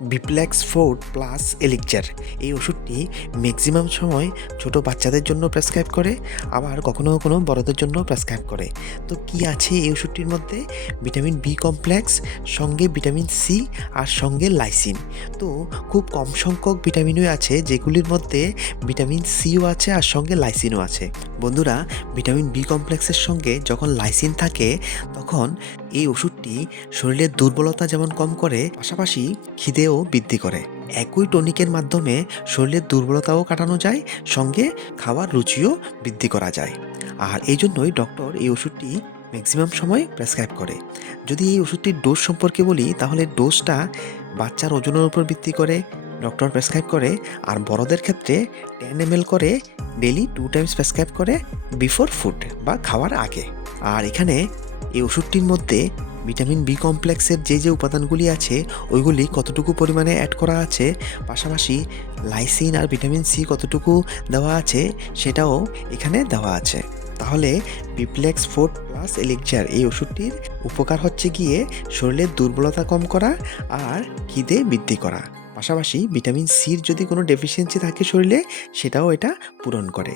Beplex fort plus elixir এই ওষুধটি maximum সময় ছোট বাচ্চাদের জন্য প্রেসক্রাইব করে, আবার কখনো কখনো বড়দের জন্য প্রেসক্রাইব করে। তো কি আছে এই ওষুধটির মধ্যে? ভিটামিন বি কমপ্লেক্স, সঙ্গে ভিটামিন সি, আর সঙ্গে লাইসিন। তো খুব কম সংখ্যক ভিটামিনই আছে যেগুলির মধ্যে ভিটামিন সিও আছে আর সঙ্গে লাইসিনও আছে। বন্ধুরা, ভিটামিন বি কমপ্লেক্সের সঙ্গে যখন লাইসিন থাকে তখন এই ওষুধটি শরীরের দুর্বলতা যেমন কম করে, পাশাপাশি খিদেও বৃদ্ধি করে। একই টনিকের মাধ্যমে শরীরের দুর্বলতাও কাটানো যায়, সঙ্গে খাওয়ার রুচিও বৃদ্ধি করা যায়। আর এই জন্যই ডক্টর এই ওষুধটি ম্যাক্সিমাম সময় প্রেসক্রাইব করে। যদি এই ওষুধটির ডোজ সম্পর্কে বলি, তাহলে ডোজটা বাচ্চার ওজনের উপর ভিত্তি করে ডক্টর প্রেসক্রাইব করে, আর বড়দের ক্ষেত্রে 10 ml করে ডেলি 2 টাইমস প্রেসক্রাইব করে বিফোর ফুড বা খাওয়ার আগে। আর এখানে এই ওষুধটির মধ্যে ভিটামিন বি কমপ্লেক্সের যে উপাদানগুলি আছে ওইগুলি কতটুকু পরিমাণে অ্যাড করা আছে, পাশাপাশি লাইসিন আর ভিটামিন সি কতটুকু দেওয়া আছে সেটাও এখানে দেওয়া আছে। তাহলে বিপ্লেক্স ফোর্ট প্লাস এলিক্সার এই ওষুধটির উপকার হচ্ছে গিয়ে শরীরের দুর্বলতা কম করা আর খিদে বৃদ্ধি করা, পাশাপাশি ভিটামিন সির যদি কোনো ডেফিসিয়েন্সি থাকে শরীরে সেটাও এটা পূরণ করে।